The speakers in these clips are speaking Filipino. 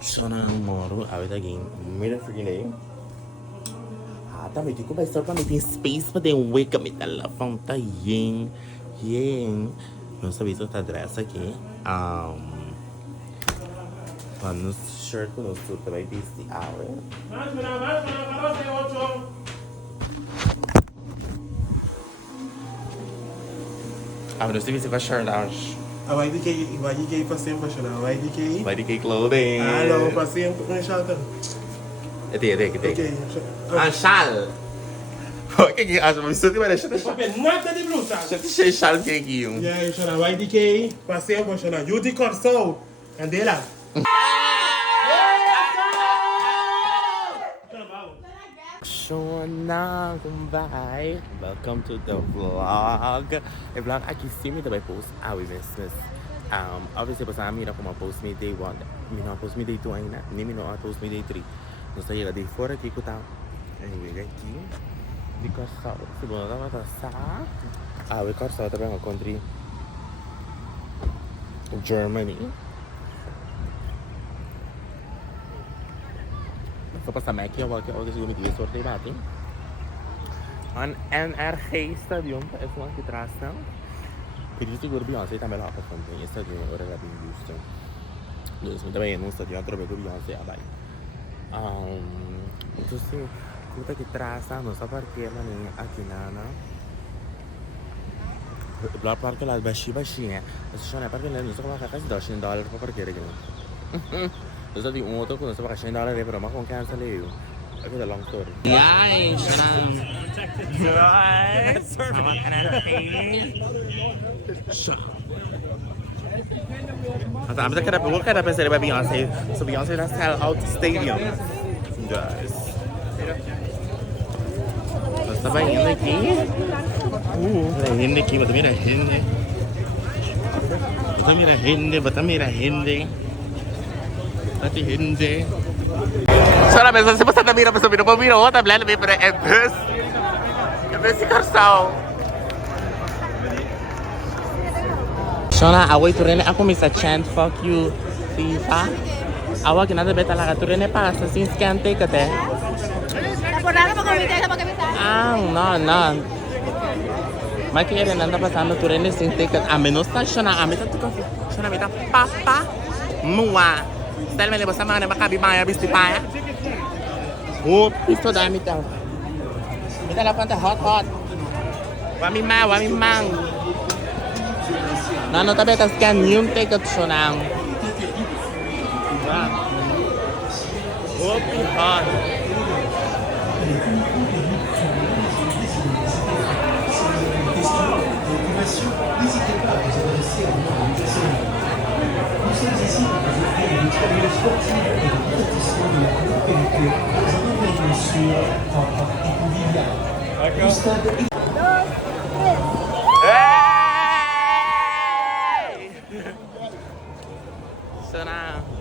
Sono moro, avete aqui, mira freaking day. Também fico pensando também tem space para ter wake up telefone tá yin. Não sabia se essa dress aqui. No shirt com o suit também busy hour. Não sei se vai shirt hours. YDK para sempre, não? YDK clothing. Não, para sempre, não é chato. Ah, chal. Que acho que você vai deixar Nada de bruta. Você tem chal que aqui. Yeah, chama YDK para sempre, chama. You the corso, Andela. Shona, kumbay. Welcome to the vlog. A vlog aqui sim me também post our business. Obviously pasal kami nak post me day 1, me nak post me day 2 ainda, nem me nak post me day 3. Não sei lá day 4 aqui que tá. Anyway, aqui because segunda tava tá we got out of country Germany. So pas sama aqui, eu vou seguir me dizer sorteio bate. An NRG Stadium, é só aqui atrás, não? Pedi seguro Beyoncé também lá para frente. Esse stadium ora era bem justo. Nós também não stadium trobe com Beyoncé aí. Então sim, conta que atrás, não só porque ela nem aqui na Lá parque lá baixinha. Mas só não é porque não só colocar quase $12 para parquear aqui. Eu só vi outro quando estava $100 pero mas com cancel eu. Aqui é long story. Ai, Aku kena pensar about Beyonce. So Beyonce does sell out stadiums. Guys. Basta ba yun aqui? Hindi aqui, basta mira hindi. Basta mira hindi. Pati hindi. Soalnya biasa sih pas ada mira pas mira outra blend lebih pada ebus. Ebus si Karsao. Soalnya awal itu rene aku bisa chant fuck you FIFA. Awal kita beta lah tu rene pas sin scan take kate. No. Makanya nanda pasando tu rene sin take a menos ta shona ameta tu ka shona meta papa mua. Style me le basta mga makabi mga bisti pa. Oh, isto dami daw. Mita la panta hot. Wami mang. Nano tabi ta scan yung take at shonang. Oh, hot. N'hésitez pas à vous adresser à notre personnel. Nous sommes ici pour vous offrir une expérience sportive et de divertissement de la cour pellicule dans un environnement sûr, propre et convivial. Le stade est...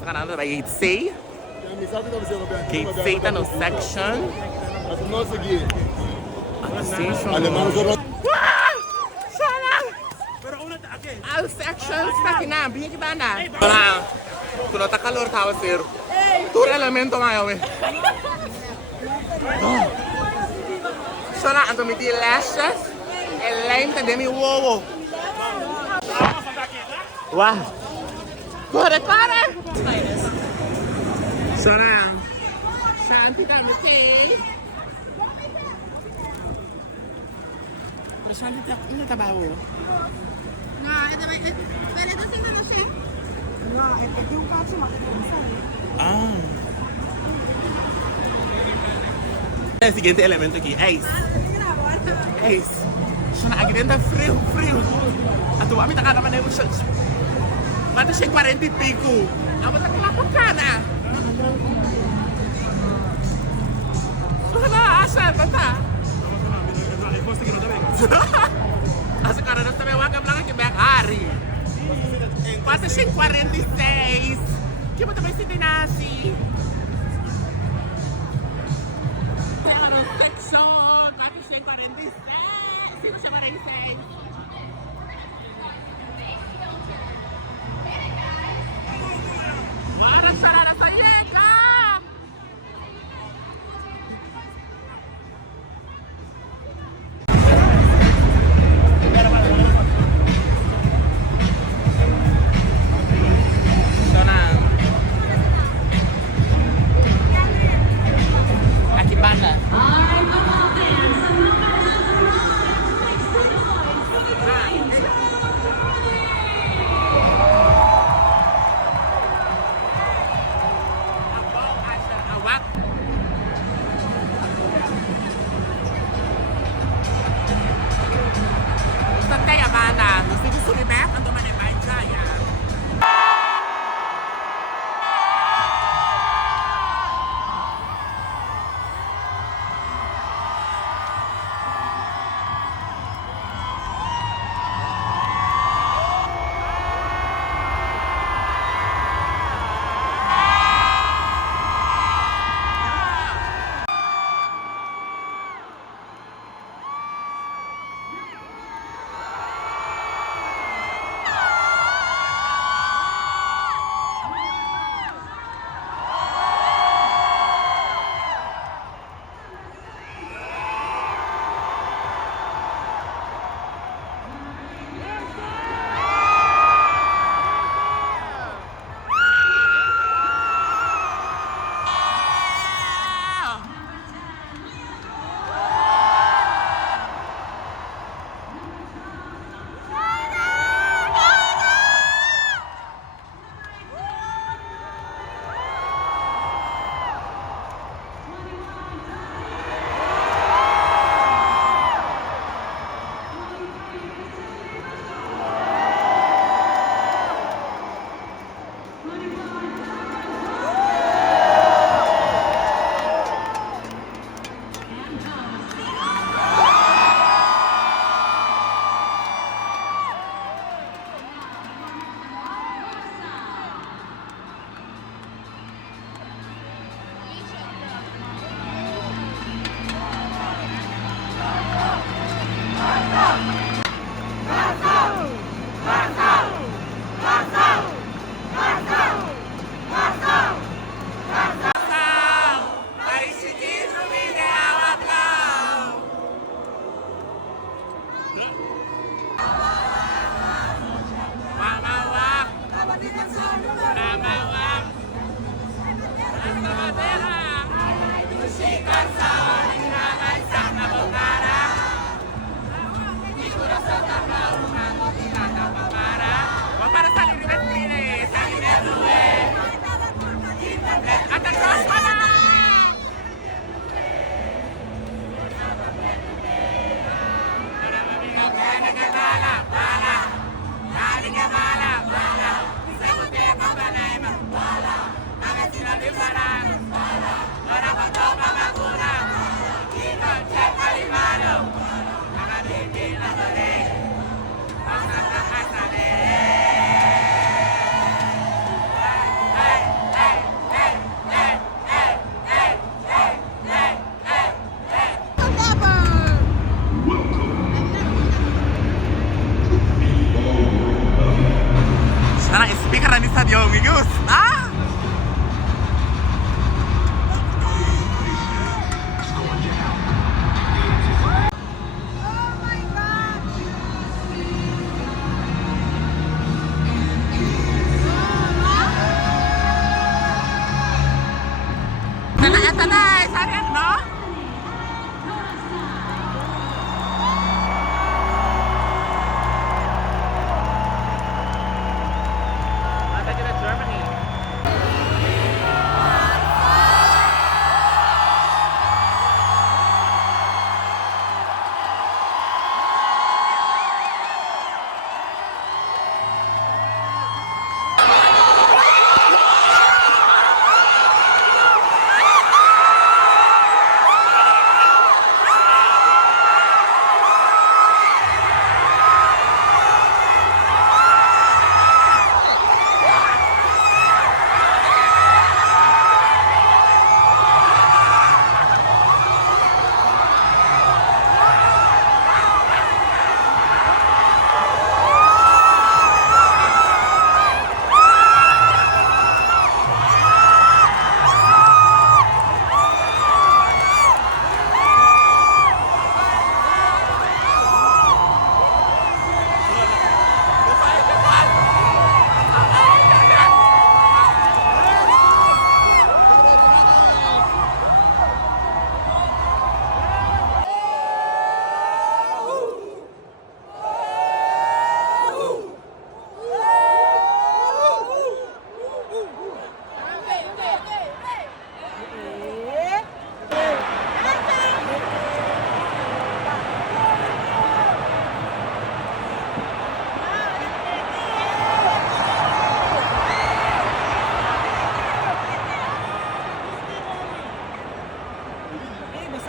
Sekarang ada gate C. Gate C tá no section. Al section está aqui na binha que banda. Olha, tu não tá calor tá ser. Tudo elemento maior we. Só na ando me di lashes. E lente de mi uovo. Wah. Corre. Só na. Shanti tá me tem. Shanti tá não tá baú. Pwede ito sino na siya? Ito yung patso makikita. El siguiente elemento aquí, Ace. Siya na agenda frio. At tuwa, may taka naman na yung siya. Mata siya 40 pico. Ako sa kalapot ka na. Wala, asa, bata. Asa ka rin tabi, wag ka lang ang kibang hari. Mata siya 46. Kaya mo tabi si Dinasi. Section, mata siya 46. Sino siya 46? jalan di stadion, Gus. Ah! Tanay, sakit, no? Mata kita Germany.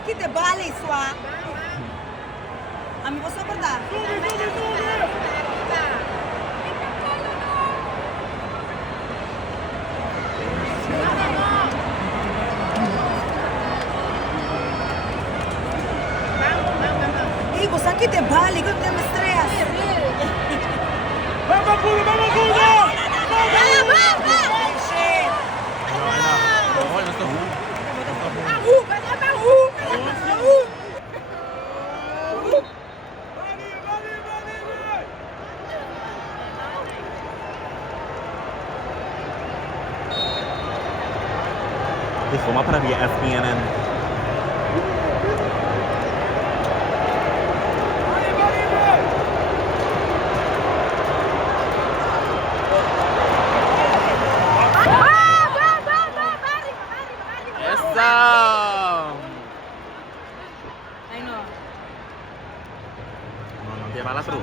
Aqui te vale sua. Amigo só verdade. Amigo, só aqui te vale, que tem estresse. Vamos, Cuda! Vamos, Cuda! Semua para via SPNN. Eso. No, dia balas terus.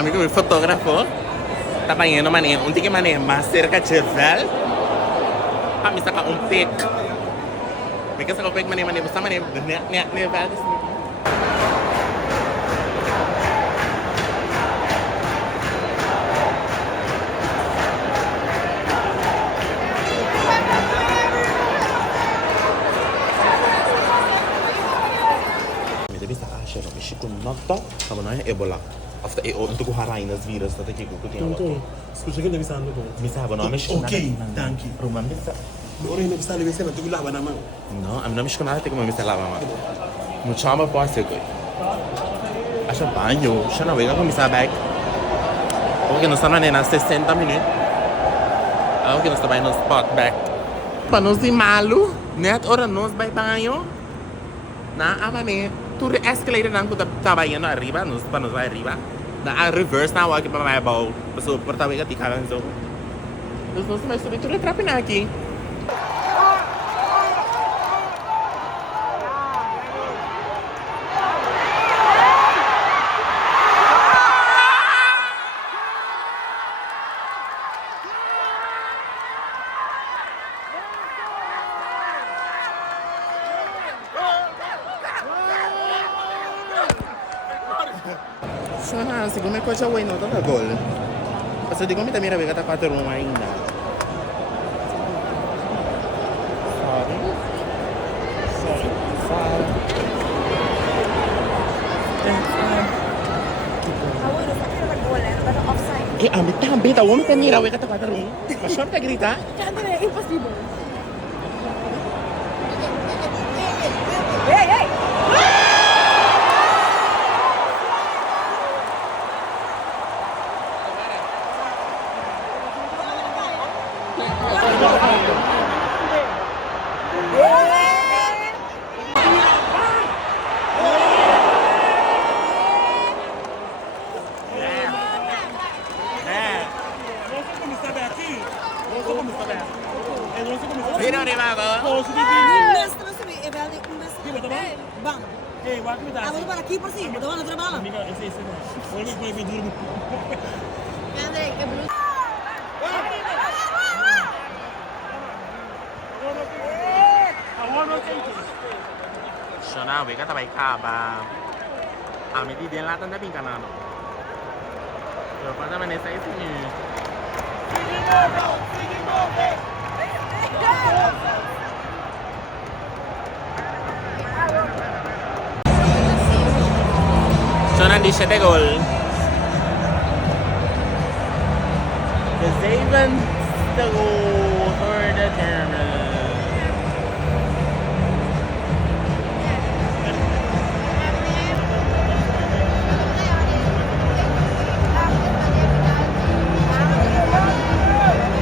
Amigo, mi fotógrafo está poniendo manejo, un ticket manejo más cerca de Cheval. Me saca un pic. Me queda sacar un pic manejo, basta manejo, neval. Me deve sacar a cheiro, me chico nota, sabe não é Ebola. After untuk kuharai nas viras tata que eu tenho. Escucha que deve estar no bom. Me sabe, não é Ok, thank you. Rumah bisa. Ora não está ali cena tu lava na mão. No, I'm not sure nada como me lava mão. Mo chama pode ser coi. Acha banho, já não vega como bag. Porque nós estamos na 60 minutos. Porque nós estamos no spot back. Para nós de malo, net ora nós vai banho. Na amane, tu escalator não kuda tava indo arriba, nós para nós vai arriba. Na reverse na wag para mais bom. Pessoa por tava que tica então. Nós mais subir tudo trapina aqui. Sana, siguro may coach away no tala gol. Kasi di ko mi tamira kata 4 mo ainda. Sorry. Amit também, tá homem tamira kata 4 mo. Mas só tá grita. Canto é impossível. Ei, ei. Mira ni mago. Bang. Hey, wat me Vamos para aqui por cima, então não trabalha. Amiga, esse não. Olha como me durmo. Kendrick, é bruto. Shona, vega tabai kaba. Amit di lá tanda bem canano. Eu quando me nessa esse ni. Shona di 7 gol. The Zaven the goal for the Germans.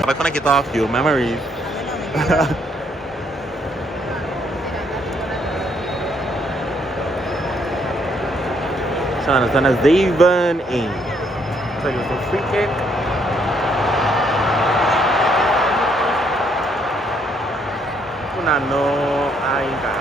I'm gonna get off your memories. Sana Zaven in. So it's a free kick. Kunano ainda.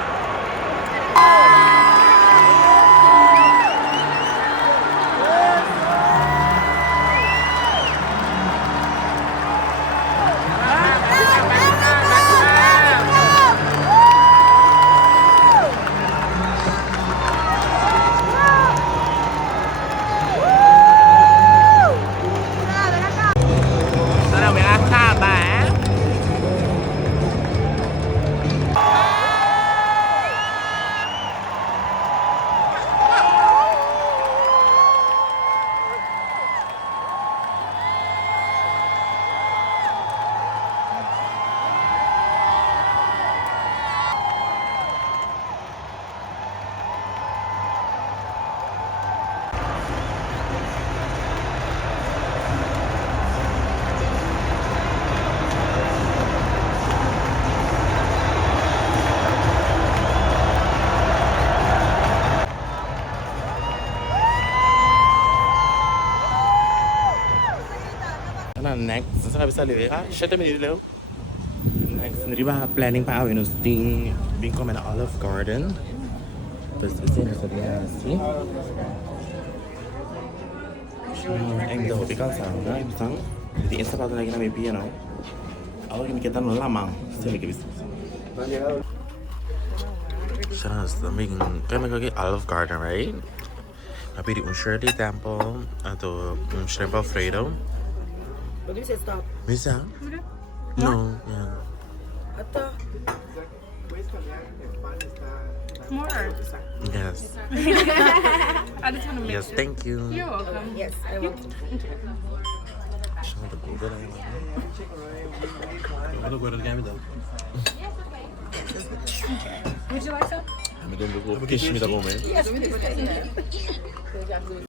Next, sabi sa liwe, 7 minutes lang. Next, riba planning pa ako yung ting being come na Olive Garden. Tapos kasi nasa diya, see? Ang daw, ikaw sa nga, isang, hindi isa pa talaga na may piano. Ako yung kita nung lamang, sa may kibis. Siya na, kaya magkagi Olive Garden, right? Napili un Shirley Temple, ato un Shrimp Alfredo. But you said stop. Misa? No, yeah. Ata. More. Yes. I just want to make Yes, thank you. You're welcome. Yes, I want. want to Google it. I'm gonna go to the game though. Would you like some? I'm going to go kiss me the moment. Yes, we do.